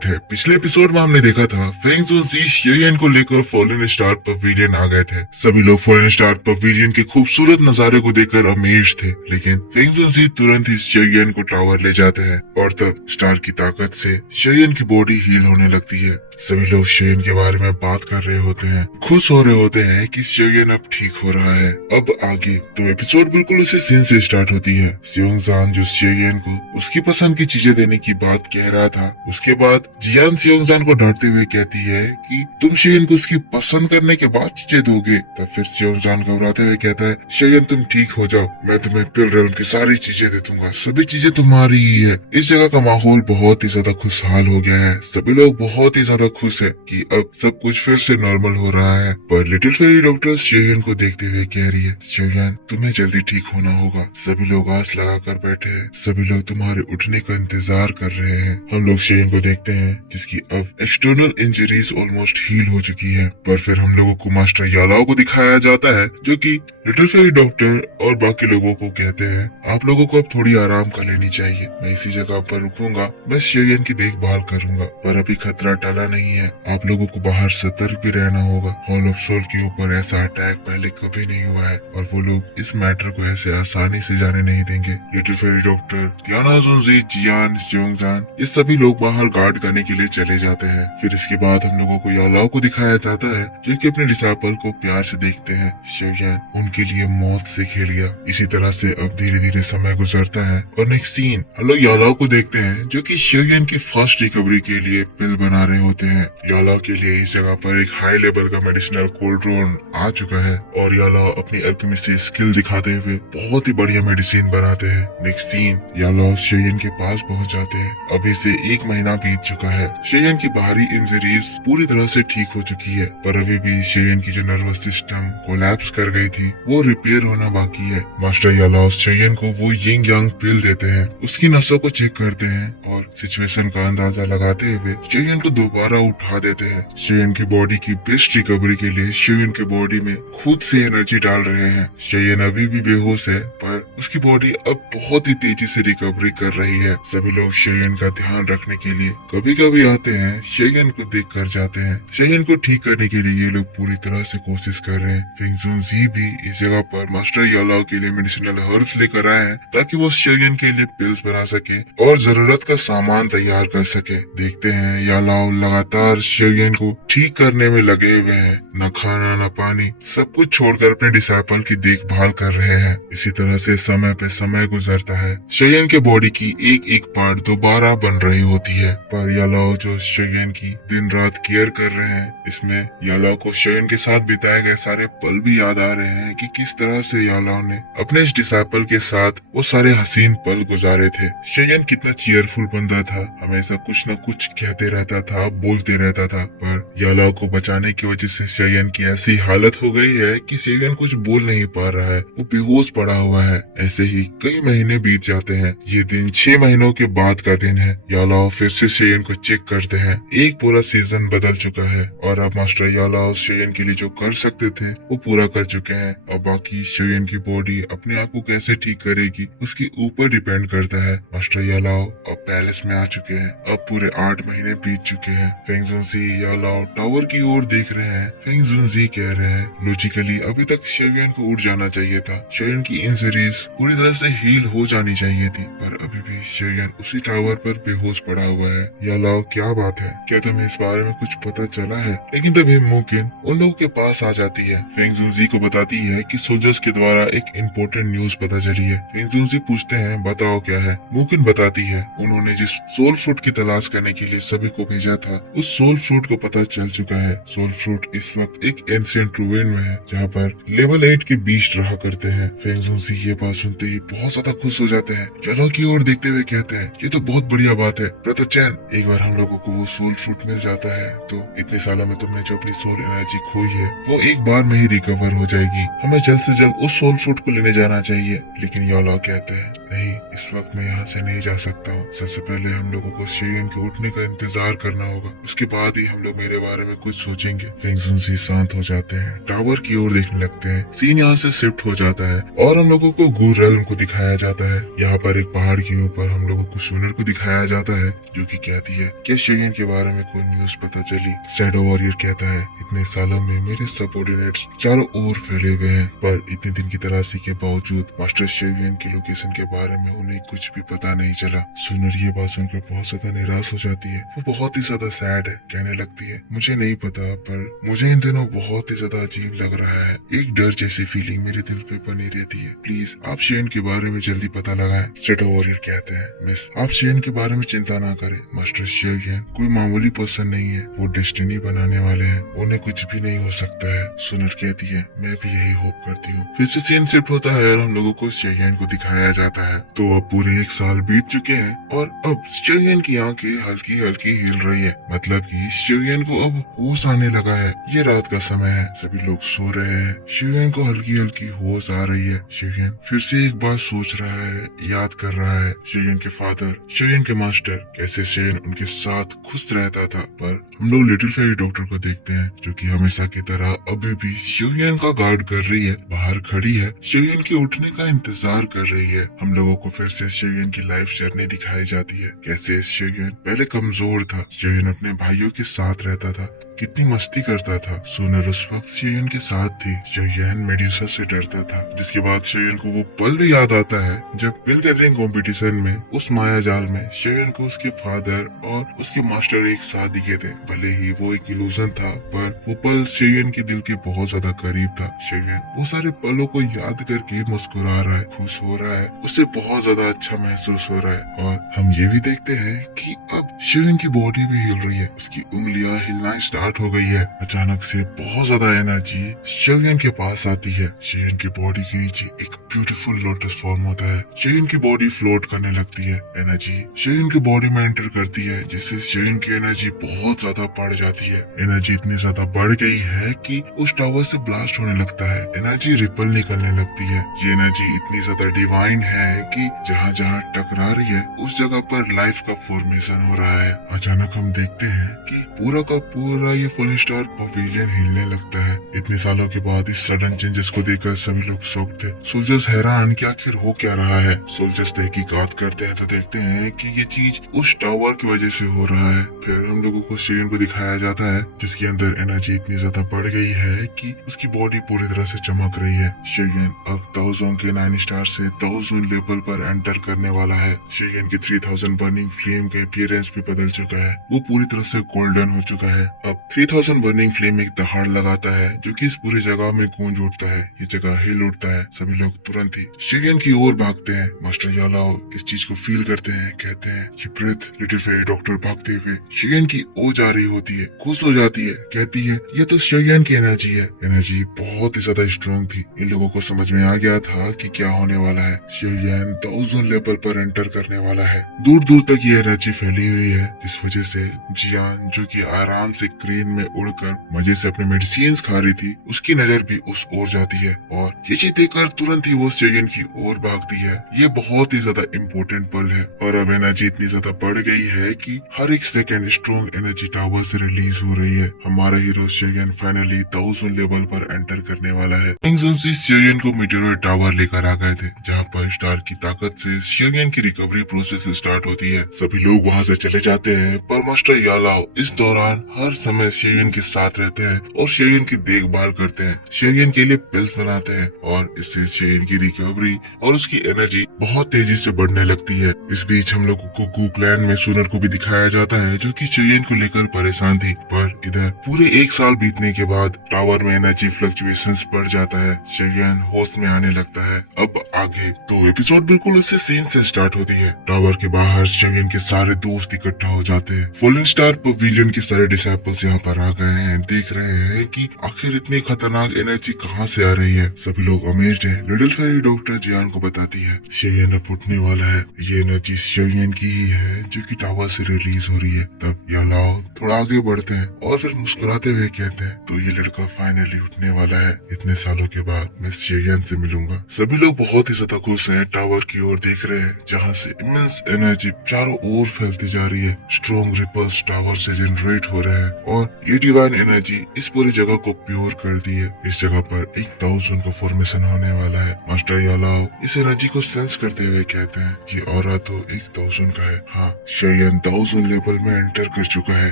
स्वागत है। पिछले एपिसोड में हमने देखा था फेंग ज़ी शेयन को लेकर फॉलन स्टार पवेलियन आ गए थे। सभी लोग फॉलन स्टार पवेलियन के खूबसूरत नजारे को देखकर अमेज थे, लेकिन फेंग ज़ी तुरंत ही शेयन को टावर ले जाते हैं और तब स्टार की ताकत से शेयन की बॉडी हील होने लगती है। सभी लोग शेयन के बारे में बात कर रहे होते हैं, खुश हो रहे होते हैं कि शेयन अब ठीक हो रहा है। अब आगे तो एपिसोड बिल्कुल उसी सीन से स्टार्ट होती है। सेयोंगजान जो शेयन को उसकी पसंद की चीजें देने की बात कह रहा था, उसके बाद जियान सेयोंगजान को डांटते हुए कहती है कि तुम शेयन को उसकी पसंद करने के बाद चीजें दोगे। तब फिर सेयोंगजान घबराते हुए कहता है, शेयन तुम ठीक हो जाओ, मैं तुम्हें पिल रेल्म की सारी चीजें दे दूंगा, सभी चीजें तुम्हारी ही है। इस जगह का माहौल बहुत ही ज्यादा खुशहाल हो गया है। सभी लोग बहुत ही ज्यादा खुश है कि अब सब कुछ फिर से नॉर्मल हो रहा है। पर लिटिल फेरी डॉक्टर शेयन को देखते हुए कह रही है, शेयन तुम्हें जल्दी ठीक होना होगा। सभी लोग आस लगा कर बैठे हैं, सभी लोग तुम्हारे उठने का इंतजार कर रहे हैं। हम लोग शेयन को देखते हैं जिसकी अब एक्सटर्नल इंजरीज ऑलमोस्ट हील हो चुकी है। पर फिर हम लोगों को मास्टर यालाओ को दिखाया जाता है जो कि लिटिल फेरी डॉक्टर और बाकी लोगों को कहते हैं, आप लोगों को अब थोड़ी आराम कर लेनी चाहिए, मैं इसी जगह पर रुकूंगा, बस शेयन की देखभाल करूंगा। पर अभी खतरा टला नहीं है, आप लोगों को बाहर सतर्क भी रहना होगा। हॉल ऑफ सोल के ऊपर ऐसा अटैक पहले कभी नहीं हुआ है और वो लोग इस मैटर को ऐसे आसानी से जाने नहीं देंगे। लिटिल फेरी डॉक्टर, तियाना जुनजी, जियान, सेयोंगजान ये सभी लोग बाहर गार्ड करने के लिए चले जाते हैं। फिर इसके बाद हम लोगों को यालाओ को दिखाया जाता है जो कि अपने डिसाइपल को प्यार से देखते हैं। शेयन उनके लिए मौत से खेल गया। इसी तरह से अब धीरे धीरे समय गुजरता है और नेक्स्ट सीन हम लोग यालाओ को देखते हैं जो कि शेयन की फर्स्ट रिकवरी के लिए पिल बना रहे होते हैं। यालाओ के लिए इस जगह पर एक हाई लेवल का मेडिसिनल कोल्ड्रोन आ चुका है और यालाओ अपनी अल्केमी से स्किल दिखाते हुए बहुत ही बढ़िया मेडिसिन बनाते हैं। नेक्स्ट सीन यालाओ शेयन के पास पहुंच जाते हैं। अभी से 1 महीना बीत चुका है। शेयन की बाहरी इंजरीज पूरी तरह से ठीक हो चुकी है, पर अभी भी शेयन की जो नर्वस सिस्टम कोलैप्स कर गई थी वो रिपेयर होना बाकी है। मास्टर यालाओ शेयन को वो यिंग यांग पिल देते हैं, उसकी नसों को चेक करते हैं और सिचुएशन का अंदाजा लगाते हुए शेयन को दोबारा उठा देते हैं। शेयन की बॉडी की बेस्ट रिकवरी के लिए शेयन की बॉडी में खुद से एनर्जी डाल रहे हैं। शेयन अभी भी बेहोश है पर उसकी बॉडी अब बहुत ही तेजी से रिकवरी कर रही है। सभी लोग शेयन का ध्यान रखने के लिए कभी कभी आते हैं, शेयन को देख कर जाते हैं। शेयन को ठीक करने के लिए ये लोग पूरी तरह से कोशिश कर रहे हैं। फेंग ज़ी भी इस जगह पर मास्टर यालाओ के लिए मेडिसिनल हर्ब्स लेकर आए हैं ताकि वो शेयन के लिए पिल्स बना सके और जरूरत का सामान तैयार कर सके। देखते हैं यालाओ लगातार शेयन को ठीक करने में लगे हुए हैं, न खाना न पानी, सब कुछ छोड़कर अपने डिसाइपल की देखभाल कर रहे हैं। इसी तरह से समय पे समय गुजरता है। शेयन के बॉडी की एक एक पार्ट दोबारा बन रही होती है, पर यालाओ जो शेयन की दिन रात केयर कर रहे हैं, इसमें यालाओ को शेयन के साथ बिताए गए सारे पल भी याद आ रहे हैं कि किस तरह से यालाओ ने अपने इस डिसाइपल के साथ वो सारे हसीन पल गुजारे थे। शेयन कितना चीयरफुल बंदा था, हमेशा कुछ न कुछ कहते रहता था, बोलते रहता था, पर यालाओ को बचाने की वजह से शेयन की ऐसी हालत हो गई है कि शेयन कुछ बोल नहीं पा रहा है, वो बेहोश पड़ा हुआ है। ऐसे ही कई महीने बीत जाते हैं। ये दिन 6 महीनों के बाद का दिन है। यालाओ फिर से शेयन को चेक करते हैं। एक पूरा सीजन बदल चुका है और अब मास्टर यालाओ शेयन के लिए जो कर सकते थे वो पूरा कर चुके हैं और बाकी शेयन की बॉडी अपने आप को कैसे ठीक करेगी उसके ऊपर डिपेंड करता है। मास्टर यालाओ अब पैलेस में आ चुके हैं। अब पूरे 8 महीने बीत चुके हैं। फेंग ज़ी यालाओ टावर की ओर देख रहे हैं। फेंग ज़ी कह रहे हैं, लॉजिकली अभी तक शेयन को उठ जाना चाहिए था, शेयन की इंजरीज पूरी तरह से हील हो जानी चाहिए थी, पर अभी भी शेयन उसी टावर पर बेहोश पड़ा हुआ है। यालाओ क्या बात है, क्या तुम्हें इस बारे में कुछ पता चला है? लेकिन तभी मुकिन उन लोगों के पास आ जाती है। फेंग ज़ी को बताती है कि सोल्जर्स के द्वारा एक इम्पोर्टेंट न्यूज पता चली है। फेंग ज़ी पूछते हैं, बताओ क्या है? मुकिन बताती है, उन्होंने जिस सोल फ्रूट की तलाश करने के लिए सभी को भेजा था, उस सोल फ्रूट को पता चल चुका है। सोल फ्रूट इस वक्त एक एंशिएंट रूइन में है जहाँ पर लेवल 8 के बीस्ट रहा करते हैं। फेंग ज़ी ये बात सुनते ही बहुत ज्यादा खुश हो जाते हैं। यालाओ की ओर देखते हुए कहते हैं, ये तो बहुत बढ़िया बात है ब्रदर चैन, एक बार हम लोगों को वो सोल फ्रूट मिल जाता है तो इतने सालों में तुमने जो अपनी सोल एनर्जी खोई है वो एक बार में ही रिकवर हो जाएगी। हमें जल्द से जल्द उस सोल फ्रूट को लेने जाना चाहिए। लेकिन यालाओ कहते हैं, नहीं, इस वक्त मैं यहाँ से नहीं जा सकता हूँ। सबसे पहले हम लोगों को शेयन के उठने का इंतजार करना होगा, उसके बाद ही हम लोग मेरे बारे में कुछ सोचेंगे। फेंग जुनजी शांत हो जाते हैं, टावर की ओर देखने लगते हैं। सीन यहाँ से शिफ्ट हो जाता है और हम लोगों को गू रेल्म को दिखाया जाता है। यहाँ पर एक पहाड़ के ऊपर हम लोगों को सुनर को दिखाया जाता है, जो कि कहती है क्या शेयन के बारे में कोई न्यूज पता चली। शैडो वॉरियर कहता है इतने सालों में मेरे सबऑर्डिनेट्स चारों ओर फैले हुए हैं, पर इतने दिन की तलाशी के बावजूद मास्टर शेयन की लोकेशन के बारे में उन्हें कुछ भी पता नहीं चला। सुनर ये बात सुनकर बहुत ज्यादा निराश हो जाती है। वो बहुत ही ज्यादा सैड है, कहने लगती है मुझे नहीं पता, पर मुझे इन दिनों बहुत ही ज्यादा अजीब लग रहा है। एक डर जैसी फीलिंग मेरे दिल पे बनी रहती है। प्लीज आप शेयन के बारे में जल्दी पता लगाएं। शैडो वॉरियर कहते हैं मिस, आप शेयन के बारे में चिंता ना करें। मास्टर शेयन कोई मामूली पर्सन नहीं है, वो डेस्टिनी बनाने वाले हैं, उन्हें कुछ भी नहीं हो सकता है। सुनर कहती है मैं भी यही होप करती हूँ। फिर से सीन शिफ्ट होता है और हम लोगों को शेयन को दिखाया जाता है। तो अब पूरे 1 साल बीत चुके हैं और अब शेयन की आंखें हल्की हल्की हिल रही है, मतलब कि शेयन को अब होश आने लगा है। ये रात का समय है, सभी लोग सो रहे हैं। शेयन को हल्की हल्की होश आ रही है। शेयन फिर से एक बात सोच रहा है, याद कर रहा है शेयन के फादर, शेयन के मास्टर, कैसे शेयन उनके साथ खुश रहता था। पर हम लोग लिटिल फेरी डॉक्टर को देखते हैं, जो कि हमेशा की तरह अभी भी शेयन का गार्ड कर रही है, बाहर खड़ी है, शेयन के उठने का इंतजार कर रही है। हम लोगों को फिर से शेयन की लाइफ जर्नी दिखाई जाती है, कैसे शेयन पहले कमजोर था, शेयन अपने भाइयों के साथ रहता था, कितनी मस्ती करता था। सुनर उस वक्त शेयन के साथ थी। शेयन मेड्यूसा से डरता था, जिसके बाद शेयन को वो पल भी याद आता है जब पिल गैदरिंग कॉम्पिटिशन में उस माया जाल में शेयन को उसके फादर और उसके मास्टर एक साथ दिखे थे। भले ही वो एक इल्यूजन था, पर वो पल शेयन के दिल के बहुत ज्यादा करीब था। शेयन वो सारे पलों को याद करके मुस्कुरा रहा है, खुश हो रहा है, उससे बहुत ज्यादा अच्छा महसूस हो रहा है। और हम ये भी देखते हैं कि अब शेयन की बॉडी भी हिल रही है, उसकी उंगलियां हिलना स्टार्ट हो गई है। अचानक से बहुत ज्यादा एनर्जी शेयन के पास आती है। शेयन की बॉडी के नीचे एक ब्यूटीफुल लोटस फॉर्म होता है। शेयन की बॉडी फ्लोट करने लगती है। एनर्जी शेयन की बॉडी में एंटर करती है, जिससे शेयन की एनर्जी बहुत ज्यादा बढ़ जाती है। एनर्जी इतनी ज्यादा बढ़ गई है कि उस टावर से ब्लास्ट होने लगता है। एनर्जी रिपल निकलने लगती है। ये एनर्जी इतनी ज्यादा डिवाइन है कि जहाँ जहाँ टकरा रही है उस जगह पर लाइफ का फॉर्मेशन हो रहा है। अचानक हम देखते हैं कि पूरा का पूरा ये फुल स्टार पवेलियन हिलने लगता है। इतने सालों के बाद इस सडन चेंजेस को देखकर सभी लोग शॉक थे। सोल्जर्स हैरान कि आखिर हो क्या रहा है। सोल्जर्स तहकीकात करते हैं तो देखते हैं कि ये चीज उस टावर की वजह से हो रहा है। फिर हम लोगों को शेयन को दिखाया जाता है, जिसके अंदर एनर्जी इतनी ज्यादा बढ़ गई है कि उसकी बॉडी पूरी तरह से चमक रही है। शेयन अब ताओजोंग के 9 स्टार से ताओजोंग लेवल पर एंटर करने वाला है। शेयन की 3000 बर्निंग फ्लेम का अपीयरेंस भी बदल चुका है, वो पूरी तरह से गोल्डन हो चुका है। अब 3000 बर्निंग फ्लेम एक दहाड़ लगाता है, जो कि इस पूरी जगह में गूंज उठता है। ये जगह हिल उठता है। सभी लोग तुरंत ही शेयन की ओर भागते हैं। मास्टर यालाओ इस चीज को फील करते हैं, कहते हैं कि प्रेत लिटिल फेरी डॉक्टर भागते हुए शेयन की ओर जा रही होती है, खुश हो जाती है, कहती है ये तो शेयन की एनर्जी है। एनर्जी बहुत ही ज्यादा स्ट्रॉन्ग थी। इन लोगों को समझ में आ गया था कि क्या होने वाला है। शेयन ताओजोंग लेवल पर एंटर करने वाला है। दूर दूर तक ये एनर्जी फैली हुई है, जिस वजह से जियान, जो कि आराम से क्रेन में उड़कर मजे से अपने मेडिसिन खा रही थी, उसकी नजर भी उस ओर जाती है और ये चीज देखकर तुरंत ही वो शेयन की ओर भागती है। ये बहुत ही ज्यादा इम्पोर्टेंट पल है और अब एनर्जी इतनी ज्यादा बढ़ गई है कि हर एक सेकंड स्ट्रॉन्ग एनर्जी टावर से रिलीज हो रही है। हमारा हीरो शेयन फाइनली ताओजोंग लेवल पर एंटर करने वाला है। फेंग जुनजी शेयन को मीटेरोइड टावर लेकर आ गए थे, जहाँ पर स्टार की ताकत से शेयन की रिकवरी प्रोसेस स्टार्ट होती है। सभी लोग वहाँ से चले जाते हैं, पर मास्टर यालाओ इस दौरान हर समय शेयन के साथ रहते हैं और शेयन की देखभाल करते हैं। शेयन के लिए पिल्स बनाते हैं और इससे शेयन की रिकवरी और उसकी एनर्जी बहुत तेजी से बढ़ने लगती है। इस बीच हम लोगों को गूकलैंड में सुनर को भी दिखाया जाता है, जो कि शेयन को लेकर परेशान थी। पर इधर पूरे 1 साल बीतने के बाद टावर में एनर्जी फ्लक्चुएशंस बढ़ जाता है। शेयन होश में आने लगता है। अब आगे तो एपिसोड बिल्कुल उसी सीन से स्टार्ट होती है। टावर के बाहर शेयन के सारे दोस्त इकट्ठा हो जाते हैं। फॉलन स्टार पवेलियन के सारे डिसाइपल्स यहाँ पर आ गए हैं, देख रहे हैं कि आखिर इतनी खतरनाक एनर्जी कहाँ से आ रही है। सभी लोग अमेज्ड हैं। लिटिल फेरी डॉक्टर जियान को बताती है शेयन अब उठने वाला है। ये एनर्जी शेयन की ही है, जो कि टावर से रिलीज हो रही है। तब यालाओ थोड़ा आगे बढ़ते हैं और फिर मुस्कुराते हुए कहते हैं तो ये लड़का फाइनली उठने वाला है। इतने सालों के बाद मैं शेयन से मिलूंगा। सभी लोग बहुत ही ज्यादा खुश हैं। टावर की ओर देख रहे हैं जहाँ से इमेंस एनर्जी चारों ओर फैलती जा रही है। स्ट्रॉन्ग रिपल्स टावर से जनरेट हो रहे हैं और ये डिवाइन एनर्जी इस पूरी जगह को प्योर कर दी है। इस जगह पर एक ताउजुन का फॉर्मेशन होने वाला है। मास्टर यालाओ इस एनर्जी को सेंस करते हुए कहते हैं ये ऑरा तो एक ताउजुन का है। हाँ, शेयन ताउजुन लेवल में एंटर कर चुका है।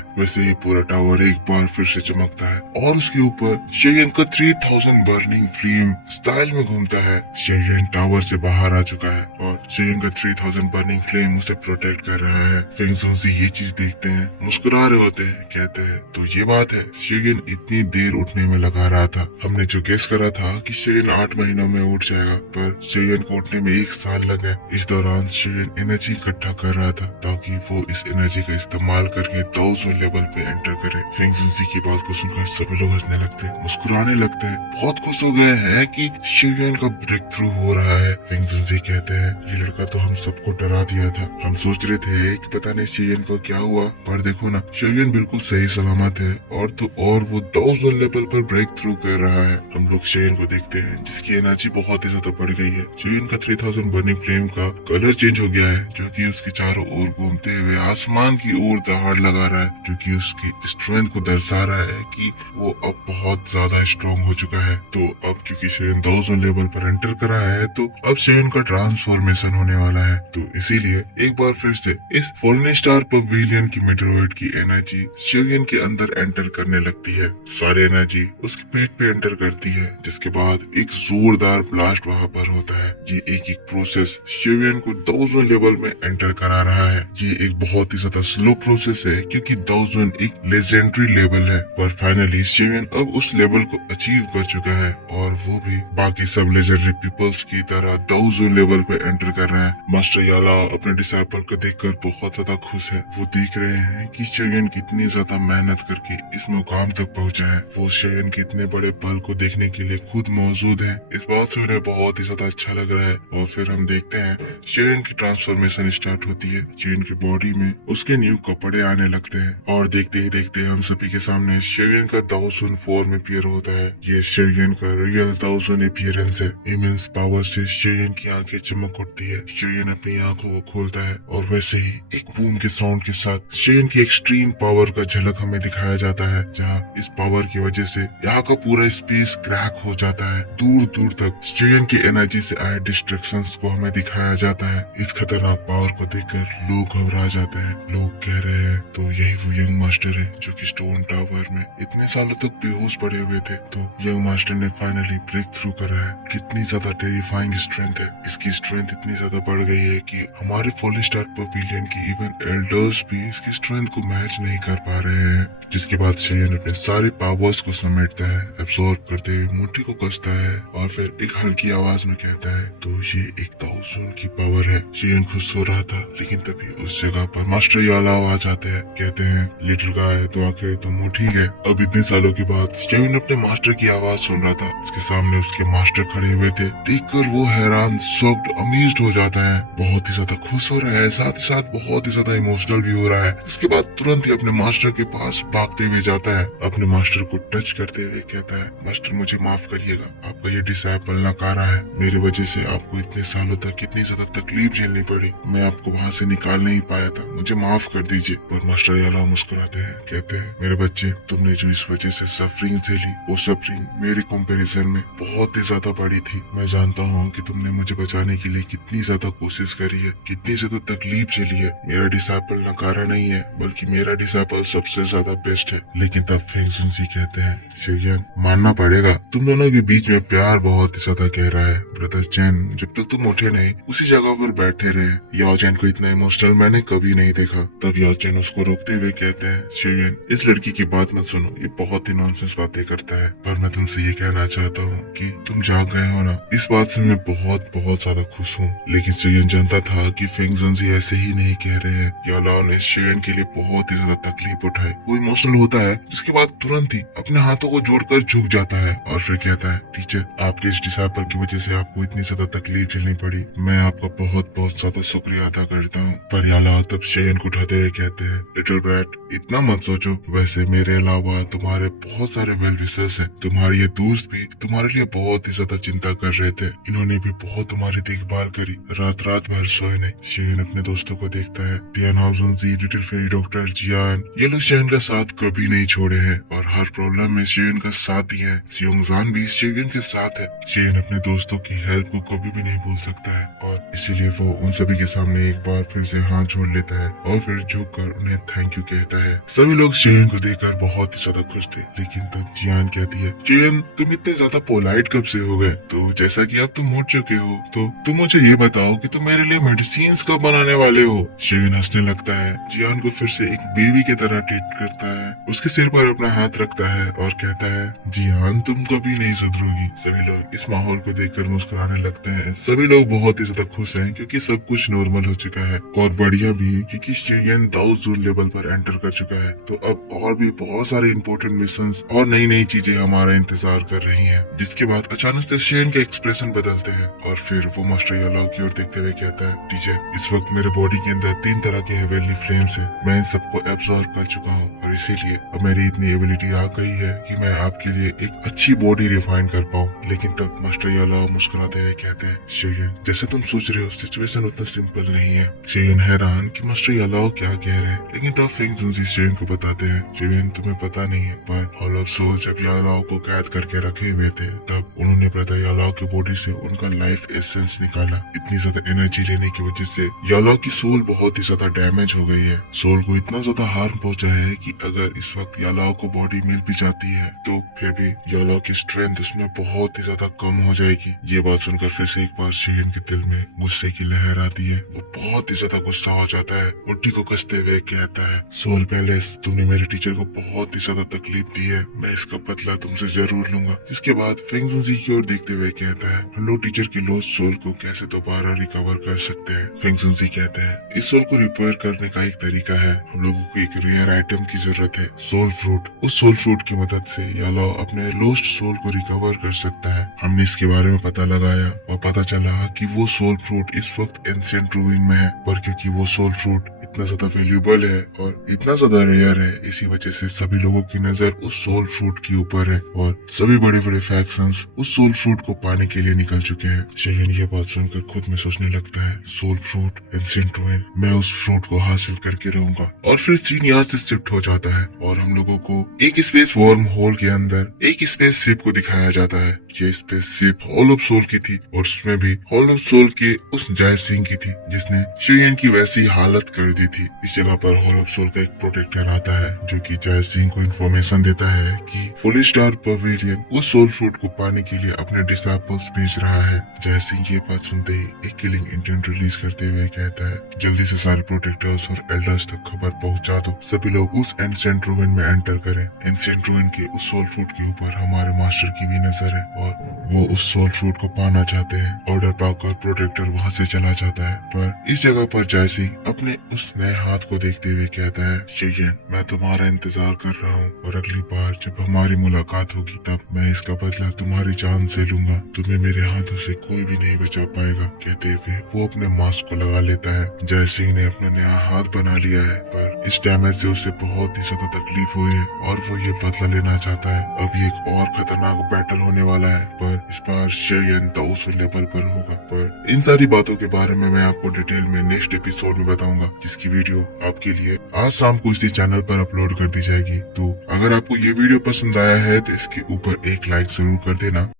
वैसे ही पूरा टावर एक बार फिर से चमकता है और उसके ऊपर शेयन का 3000 बर्निंग फ्लेम स्टाइल में घूमता है। शेयन टावर से बाहर आ चुका है और शेयन का 3000 बर्निंग फ्लेम उसे प्रोटेक्ट कर रहा है। फेंग ज़ोंजी ये चीज देखते हैं, मुस्कुरा रहे होते हैं, कहते हैं तो ये बात है, शेयन इतनी देर उठने में लगा रहा था। हमने जो गेस करा था कि शेयन 8 महीनों में उठ जाएगा, पर शेयन को उठने में 1 साल लगे। इस दौरान शेयन एनर्जी इकट्ठा कर रहा था ताकि वो इस एनर्जी का इस्तेमाल करके ताउजुन लेवल पे एंटर करे। फेंग ज़ोंजी की बात को सुनकर सभी लोग हंसने लगते हैं, मुस्कुराने लगते हैं, बहुत खुश हो गए हैं कि शेयन का ब्रेक थ्रू हो रहा है। फेंग ज़ोंजी कहते हैं ये लड़का तो हम सबको डरा दिया था। हम सोच रहे थे कि पता नहीं शेयन को क्या हुआ, पर देखो ना शेयन बिल्कुल सही सलामत है और तो और वो ताउजुन लेवल पर ब्रेक थ्रू कर रहा है। हम लोग शेयन को देखते हैं जिसकी एनर्जी बहुत ही ज्यादा बढ़ गई है। शेयन का 3000 बर्निंग फ्लेम का कलर चेंज हो गया है जो कि उसके चारों ओर घूमते हुए आसमान की ओर दहाड़ लगा रहा है, जो कि उसकी स्ट्रेंथ को दर्शा रहा है कि वो अब बहुत ज्यादा स्ट्रॉन्ग हो चुका है। तो अब क्योंकि शेयन ताउजुन लेवल पर एंटर करा है तो अब शेयन का ट्रांसफॉर्मेशन होने वाला है। तो इसीलिए एक बार फिर से इस फॉल्न स्टार पवेलियन की मेटेरोइड की एनर्जी शेयन के अंदर एंटर करने लगती है। सारी एनर्जी उसके पेट पे एंटर करती है, जिसके बाद एक जोरदार ब्लास्ट वहाँ पर होता है। ये एक प्रोसेस शेयन को ताउजुन लेवल में एंटर करा रहा है। ये एक बहुत ही ज्यादा स्लो प्रोसेस है क्योंकि ताउजुन एक लेजेंडरी लेवल है, पर फाइनली शेयन अब उस लेवल को अचीव कर चुका है और वो भी बाकी सब लेजेंडरी पीपल्स की तरह ताउजुन लेवल पे एंटर कर रहा है। मास्टर यालाओ अपने डिसाइपल को देखकर बहुत ज्यादा खुश है। वो देख रहे हैं कि शेयन कितनी ज्यादा मेहनत करके इस मुकाम तक पहुंचा है। वो शेयन के इतने बड़े पल को देखने के लिए खुद मौजूद है। इस बात से उन्हें बहुत ही ज्यादा अच्छा लग रहा है। और फिर हम देखते हैं शेयन की ट्रांसफॉर्मेशन स्टार्ट होती है। शेयन की बॉडी में उसके न्यू कपड़े आने लगते हैं और देखते ही देखते हम सभी के सामने शेयन का ताउजुन फॉर्म अपीयर होता है। ये शेयन का रियल ताउजुन अपीयरेंस है। इमेंस पावर से शेयन की आंखें चमक उठती है। शेयन अपनी आंखों को खोलता है और वैसे ही एक बूम के साउंड के साथ शेयन की एक्सट्रीम पावर का झलक हमें दिखाया जाता है, जहाँ इस पावर की वजह से यहाँ का पूरा स्पेस क्रैक हो जाता है। दूर दूर तक शेयन की एनर्जी से आए डिस्ट्रक्शंस को हमें दिखाया जाता है। इस खतरनाक पावर को देखकर लोग घबरा जाते हैं। लोग कह रहे हैं तो यही वो यंग मास्टर है जो कि स्टोन टावर में इतने सालों तक बेहोश पड़े हुए थे। तो यंग मास्टर ने फाइनली ब्रेक थ्रू करा है। कितनी ज्यादा टेरिफाइंग स्ट्रेंथ है। इसकी स्ट्रेंथ इतनी ज्यादा बढ़ गई है कि हमारे फॉल्न स्टार पवेलियन की इवन एल्डर्स भी इसकी स्ट्रेंथ को मैच नहीं कर पा रहे हैं। जिसके बाद शेयन अपने सारे पावर्स को समेटता है, एब्सॉर्ब करते हुए मुट्ठी को कसता है और फिर एक हल्की आवाज में कहता है तो ये एक ताउजुन की पावर है। शेयन खुश हो रहा था, लेकिन तभी उस जगह पर मास्टर यालाओ आ जाते हैं। कहते हैं लिटिल गाय तो आखिर तुम उठी है। अब इतने सालों के बाद शेयन अपने मास्टर की आवाज सुन रहा था। उसके सामने उसके मास्टर खड़े हुए थे। देखकर वो हैरान, शॉक्ड, अमेज्ड हो जाता है। बहुत ही ज्यादा खुश हो रहा है, साथ ही साथ बहुत ही ज्यादा इमोशनल भी हो रहा है। इसके बाद तुरंत ही अपने मास्टर के पास भागते हुए जाता है। अपने मास्टर को टच करते हुए कहता है मास्टर मुझे माफ करिएगा, आपका ये डिसाइपल नकारा है। मेरी वजह से आपको इतने सालों तक इतनी ज्यादा तकलीफ झेलनी पड़ी। मैं आपको वहाँ से निकाल नहीं पाया था, मुझे माफ कर दीजिए। पर मास्टर यालाओ मुस्कुराते हैं, कहते हैं मेरे बच्चे तुमने जो इस वजह से सफरिंग झेली, वो सफरिंग मेरे कंपैरिजन में बहुत ही ज्यादा बड़ी थी। मैं जानता हूँ कि तुमने मुझे बचाने के लिए कितनी ज्यादा कोशिश करी है, कितनी ज्यादा तकलीफ झेली है। मेरा डिसाइपल नकारा नहीं है, बल्कि मेरा डिसाइपल सबसे ज्यादा बेस्ट है। लेकिन तब फेंग ज़ोंजी कहते हैं शेयन मानना पड़ेगा, तुम दोनों के बीच में प्यार बहुत ही ज्यादा गहरा है। ब्रदर चैन जब तक तुम उठे नहीं उसी जगह पर बैठे रहे। याओ चैन को इतना इमोशनल मैंने कभी नहीं देखा। तब याओ चैन उसको रोकते हुए कहते हैं शेयन इस लड़की की बात मत सुनो, ये बहुत ही नॉनसेंस बातें करता है। पर मैं तुमसे ये कहना चाहता हूँ कि तुम जाग गए हो ना, इस बात से मैं बहुत बहुत ज्यादा खुश हूँ। लेकिन शेयन जानता था कि फेंग ज़ोंजी ऐसे ही नहीं कह रहे हैं। यालाओ ने शेयन के लिए बहुत ही ज्यादा तकलीफ उठाई। वो इमोशनल होता है, जिसके बाद तुरंत ही अपने हाथों को जोड़कर झुक जाता है और फिर कहता है टीचर आपके इस डिसाइपल की वजह से आपको इतनी ज्यादा तकलीफ झेलनी पड़ी। मैं आपका बहुत बहुत ज्यादा शुक्रिया अदा करता हूँ। पर यालाओ तब शेयन को उठाते हुए कहते हैं लिटिल ब्रैट इतना मत सोचो, वैसे मेरे अलावा तुम्हारे बहुत सारे वेल विशर्स हैं। तुम्हारे ये दोस्त भी तुम्हारे लिए बहुत ही ज्यादा चिंता कर रहे थे। इन्होंने भी बहुत तुम्हारी तुम्हारी देखभाल करी, रात रात भर सोए नहीं। शेयन अपने दोस्तों को देखता है, तियान हाउसुनजी, लिटिल फेरी डॉक्टर, जियान, ये लोग शेयन का साथ कभी नहीं छोड़े हैं और हर प्रॉब्लम में शेयन का साथ दिया है। सियोंगजान भी शेयन के साथ है। शेयन अपने दोस्तों की हेल्प को कभी भी नहीं भूल सकता है और इसीलिए वो उन सभी के सामने एक बार फिर से हाथ जोड़ लेता है और फिर झुककर उन्हें थैंक यू कहता है। सभी लोग शेयन को देखकर बहुत ही ज्यादा खुश थे, लेकिन तब जियान कहती है, शेयन तुम इतने ज्यादा पोलाइट कब से हो गए? तो जैसा कि अब तुम उठ चुके हो तो तुम मुझे ये बताओ कि तुम मेरे लिए मेडिसिन कब बनाने वाले हो? शेयन हंसने लगता है, जियान को फिर से एक बेबी की तरह ट्रीट करता है, उसके सिर पर अपना हाथ रखता है और कहता है, जियान तुम कभी नहीं सुधरोगी। सभी लोग इस माहौल को देखकर मुस्कुराने लगते हैं। सभी लोग बहुत ही ज्यादा खुश हैं क्योंकि सब कुछ नॉर्मल हो चुका है और बढ़िया भी क्योंकि शेयन दाऊजूल लेवल पर एंटर कर चुका है। तो अब और भी बहुत सारे इम्पोर्टेंट मिशन और नई नई चीजें हमारा इंतजार कर रही है। जिसके बाद अचानक से शेयन के एक्सप्रेशन बदलते हैं और फिर वो मास्टर यालाओ की ओर देखते हुए कहता है, टीचर इस वक्त मेरे बॉडी के अंदर 3 तरह के हेवनली फ्लेम्स है, मैं इन सबको एब्सॉर्ब कर चुका हूँ और इसीलिए अब मेरी इतनी एबिलिटी आ गई है कि मैं आपके लिए एक अच्छी बॉडी रिफाइन कर पाऊँ। लेकिन तब मास्टर यालाओ मुस्कुराते हुए कहते हैं, शेयन जैसे तुम सोच रहे हो सिचुएशन उतना सिंपल नहीं है। शेयन हैरान कि मास्टर यालाओ क्या कह रहे हैं, लेकिन तब फेंग जुनजी शेयन को बताते हैं, शेयन तुम्हें पता नहीं है पर हॉल ऑफ सोल जब यालाओ को कैद करके रखे हुए थे तब उन्होंने ब्रदर यालाओ की बॉडी से उनका लाइफ एसेंस निकाला। इतनी ज्यादा एनर्जी लेने की वजह से यालाओ की सोल बहुत ही ज्यादा डैमेज हो गई है। सोल को इतना ज्यादा हार्म पहुंचा है कि अगर इस वक्त यालाओ को बॉडी मिल भी जाती है तो फिर भी यालाओ की स्ट्रेंथ उसमें बहुत ही ज्यादा कम हो जाएगी। ये बात सुनकर फिर से एक बार शेयन के दिल में गुस्से की लहर आती है। वो बहुत ही ज्यादा गुस्सा हो जाता है, मुट्ठी को कसते हुए कहता है, सोल पैलेस तुमने मेरे टीचर को बहुत ही ज्यादा तकलीफ दी है, मैं इसका बदला तुमसे जरूर लूंगा। जिसके बाद फेंग जुनजी की ओर देखते हुए कहता है, हम लोग टीचर की लॉस्ट सोल को कैसे दोबारा रिकवर कर सकते हैं? फेंग जुनजी कहते हैं, इस सोल को रिपेयर करने का एक तरीका है, हम लोगों को एक रेयर आइटम की जरूरत है, सोल फ्रूट। उस सोल फ्रूट की मदद से यालाओ अपने लॉस्ट सोल को रिकवर कर सकता है। हमने इसके बारे में पता लगाया और पता चला कि वो सोल फ्रूट इस वक्त एंशिएंट रूइन में है, पर क्योंकि वो सोल फ्रूट इतना ज्यादा वैल्यूएबल है और इतना ज्यादा रेयर है, इसी वजह से सभी लोगों की नजर उस सोल फ्रूट के ऊपर है और सभी बड़े बड़े फैक्शंस उस सोल फ्रूट को पाने के लिए निकल चुके हैं। शेयन ये बात सुनकर खुद में सोचने लगता है, सोल फ्रूट एंशिएंट रूइन, मैं उस फ्रूट को हासिल करके रहूंगा। और फिर सीन यहाँ से शिफ्ट हो जाता है और हम लोगों को एक स्पेस वॉर्म होल के अंदर एक स्पेस शिप को दिखाया जाता है। ये space ship hall of soul की थी और उसमें भी हॉल ऑफ सोल के उस जय सिंह की थी जिसने शेयन की वैसी हालत कर दी थी। इस जगह पर हॉल ऑफ सोल का एक प्रोटेक्टर आता है जो कि जय सिंह को इन्फॉर्मेशन देता है कि फुल स्टार पवेलियन उस सोल फ्रूट को पाने के लिए अपने डिसाइपल्स भेज रहा है। जय सिंह ये बात सुनते ही एक किलिंग इंटेंट रिलीज करते हुए कहता है, जल्दी से सारे प्रोटेक्टर्स और एल्डर्स तक खबर पहुंचा दो, सभी लोग उस एंशिएंट रूइन में एंटर करें। एंशिएंट रूइन के उस सोल फ्रूट के ऊपर हमारे मास्टर की भी नजर है और वो उस सोल फ्रूट को पाना चाहते हैं। ऑर्डर पाकर प्रोटेक्टर वहाँ से चला जाता है, पर इस जगह पर जय सिंह अपने उस नए हाथ को देखते हुए कहता है, शेयन मैं तुम्हारा इंतजार कर रहा हूँ और अगली बार जब हमारी मुलाकात होगी तब मैं इसका बदला तुम्हारी जान से लूंगा, तुम्हें मेरे हाथों से कोई भी नहीं बचा पाएगा। कहते हुए वो अपने मास्क को लगा लेता है। जय सिंह ने अपना नया हाथ बना लिया है, पर इस डैमेज से उसे बहुत ही ज्यादा तकलीफ हुई है और वो ये बदला लेना चाहता है। अभी एक और खतरनाक बैटल होने वाला है, पर इस बार शेयन दाऊजूल लेवल पर होगा। पर इन सारी बातों के बारे में मैं आपको डिटेल में नेक्स्ट एपिसोड में बताऊंगा, जिसकी वीडियो आपके लिए आज शाम को इसी चैनल पर अपलोड कर दी जाएगी। तो अगर आपको ये वीडियो पसंद आया है तो इसके ऊपर एक लाइक जरूर कर देना।